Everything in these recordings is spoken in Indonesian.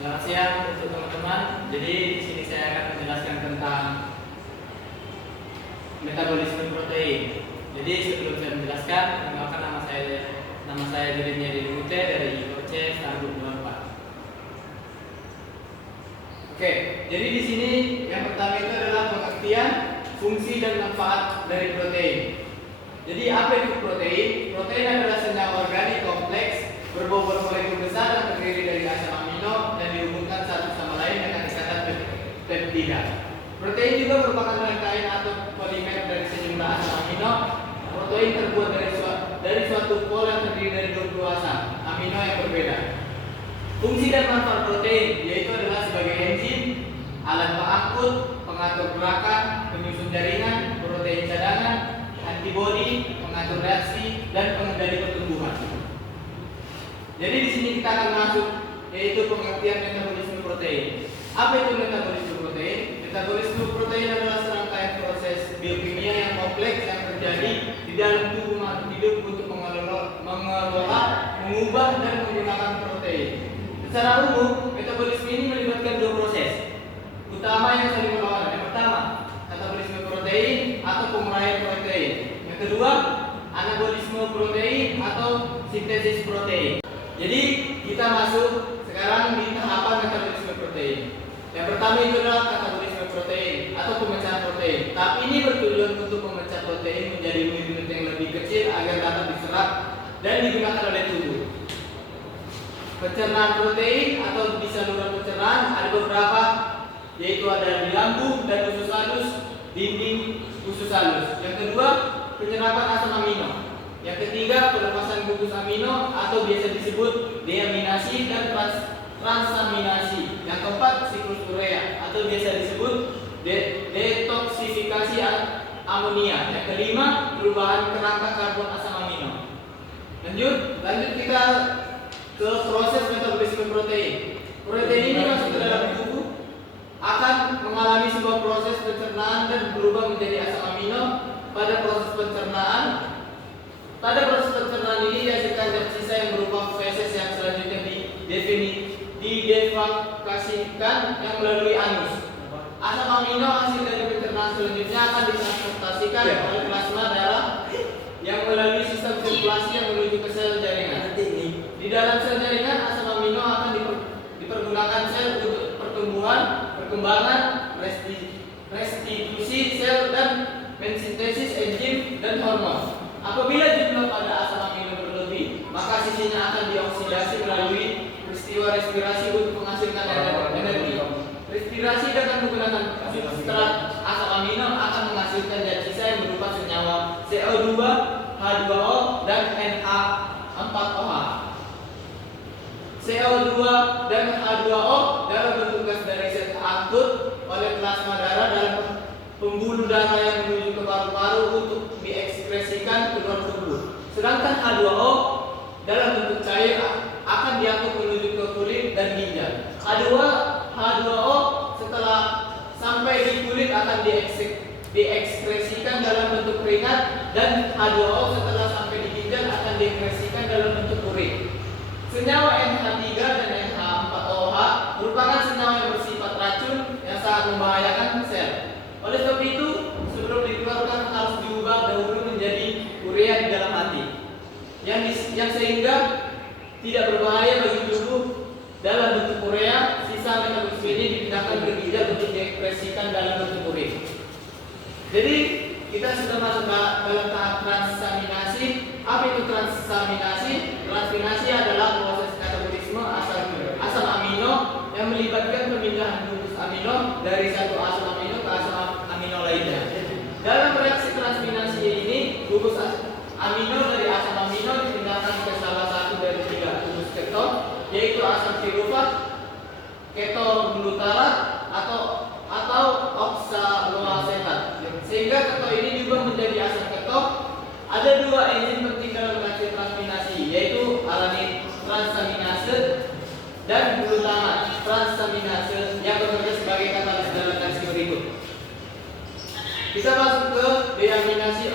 Selamat siang untuk teman-teman. Jadi di sini saya akan menjelaskan tentang metabolisme protein. Jadi sebelum saya menjelaskan, perkenalkan nama saya Dirinya Dirute dari IOC Starbuk 24. Oke, jadi di sini yang pertama itu adalah pengertian, fungsi dan manfaat dari protein. Jadi apa itu protein? Protein adalah senyawa organik kompleks berbobot molekul besar yang terdiri dari asam amino dan dihubungkan satu sama lain dengan ikatan peptida. Protein juga merupakan rangkaian atau polimer dari sejumlah asam amino. Protein terbuat dari suatu pol yang terdiri dari 20 asam amino yang berbeda. Fungsi dan manfaat protein yaitu adalah sebagai enzim, alat pengangkut, pengatur gerakan, penyusun jaringan, protein cadangan, antibodi, pengatur reaksi, dan pengendali pertumbuhan. Jadi di sini kita akan masuk yaitu pengertian metabolisme protein. Apa itu metabolisme protein? Metabolisme protein adalah serangkaian proses biokimia yang kompleks yang terjadi di dalam tubuh makhluk hidup untuk mengelola, mengubah dan menggunakan protein. Secara umum, metabolisme ini melibatkan dua proses utama yang saling berlawanan. Yang pertama, katabolisme protein atau penguraian protein. Yang kedua, anabolisme protein atau sintesis protein. Jadi kita masuk sekarang di tahapan metabolisme protein. Yang pertama itu adalah katabolisme protein atau pemecahan protein. Tahap ini bertujuan untuk memecah protein menjadi unit-unit yang lebih kecil agar dapat diserap dan digunakan oleh tubuh. Pencernaan protein atau di saluran pencernaan ada beberapa, yaitu ada di lambung dan usus halus, dinding usus halus. Yang kedua, penyerapan asam amino. Yang ketiga, pelepasan gugus amino atau biasa disebut deaminasi dan transaminasi. Yang keempat, siklus urea atau biasa disebut detoksifikasi amonia. Yang kelima, perubahan kerangka karbon asam amino. Lanjut kita ke proses metabolisme protein. Protein ini masuk ke dalam tubuh akan mengalami sebuah proses pencernaan dan berubah menjadi asam amino. Pada proses pencernaan ini dihasilkan zat sisa yang berupa feses yang selanjutnya didefekasikan yang melalui anus. Asam amino hasil dari pencernaan selanjutnya akan ditransportasikan oleh plasma darah yang melalui sistem sirkulasi yang menuju ke sel jaringan. Di dalam sel jaringan, asam amino akan dipergunakan sel untuk perkembangan, restitusi sel dan mensintesis enzim dan hormon. Apabila jumlah pada asam amino berlebih, maka sisinya akan dioksidasi melalui peristiwa respirasi untuk menghasilkan energi. Respirasi dengan menggunakan substrat asam amino akan menghasilkan zat sisa yang berupa senyawa CO2, H2O, dan NH4OH. CO2 dan H2O dalam bentuk gas dari sel terangkut oleh plasma darah dalam pembuluh darah yang menuju ke paru-paru untuk diekskresikan keluar tubuh. Sedangkan H2O dalam bentuk cair akan diangkut menuju ke kulit dan ginjal. H2O setelah sampai di kulit akan diekskresikan dalam bentuk keringat, dan H2O setelah sampai di ginjal akan diekskresikan dalam bentuk urin. Senyawa NH3 dan NH4OH merupakan senyawa yang bersifat racun yang sangat membahayakan sel. Oleh sebab itu, sebelum dikeluarkan harus diubah dahulu menjadi urea di dalam hati, yang sehingga tidak berbahaya bagi tubuh. Dalam bentuk urea, sisa metabolisme ini dipindahkan ke ginjal untuk diekspresikan dalam bentuk urin. Jadi kita sudah masuk dalam tahap transaminasi. Apa itu transaminasi? Transaminasi adalah proses katabolisme asam amino yang melibatkan pemindahan gugus amino dari satu asam amino ke asam amino lainnya. Dalam reaksi transaminasi ini, gugus amino dari asam amino dipindahkan ke salah satu dari 3 gugus keton, yaitu asam pirufat, ketoglutarat atau oksaloasetat. Sehingga keton ini juga menjadi asam keton. Ada 2 enzim penting dalam reaksi transaminasi, yaitu alanin transaminase dan glutamat transaminase yang bekerja sebagai katalis dalam reaksi berikut. Kita masuk ke deaminasi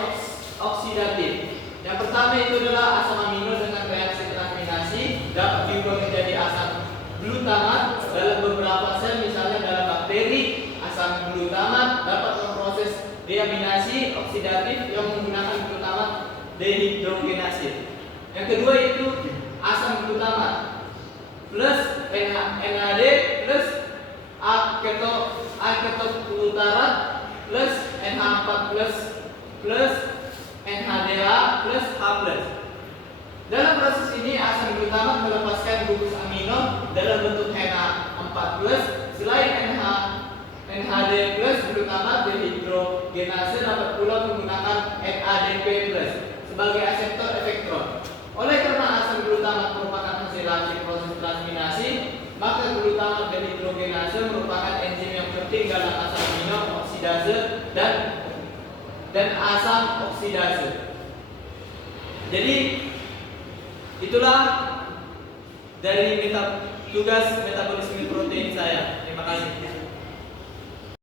oksidatif. Yang pertama itu adalah asam amino dengan reaksi transaminasi dapat diubah menjadi asam glutamat oksidatif yang menggunakan glutamat dehidrogenase. Yang kedua itu asam glutamat plus NAD plus aketoglutarat plus NH4 plus NHDA plus H+. Dalam proses ini asam glutamat melepaskan gugus amino dalam bentuk NH4+. Selain NHD plus glutamat dehidrogenase dapat pula menggunakan NADP+ sebagai aseptor efektor. Oleh karena asam glutamat merupakan hasil akhir proses transminasi, maka glutamat dehidrogenase merupakan enzim yang penting dalam asam amino oksidase dan asam oksidase. Jadi itulah dari tugas metabolisme protein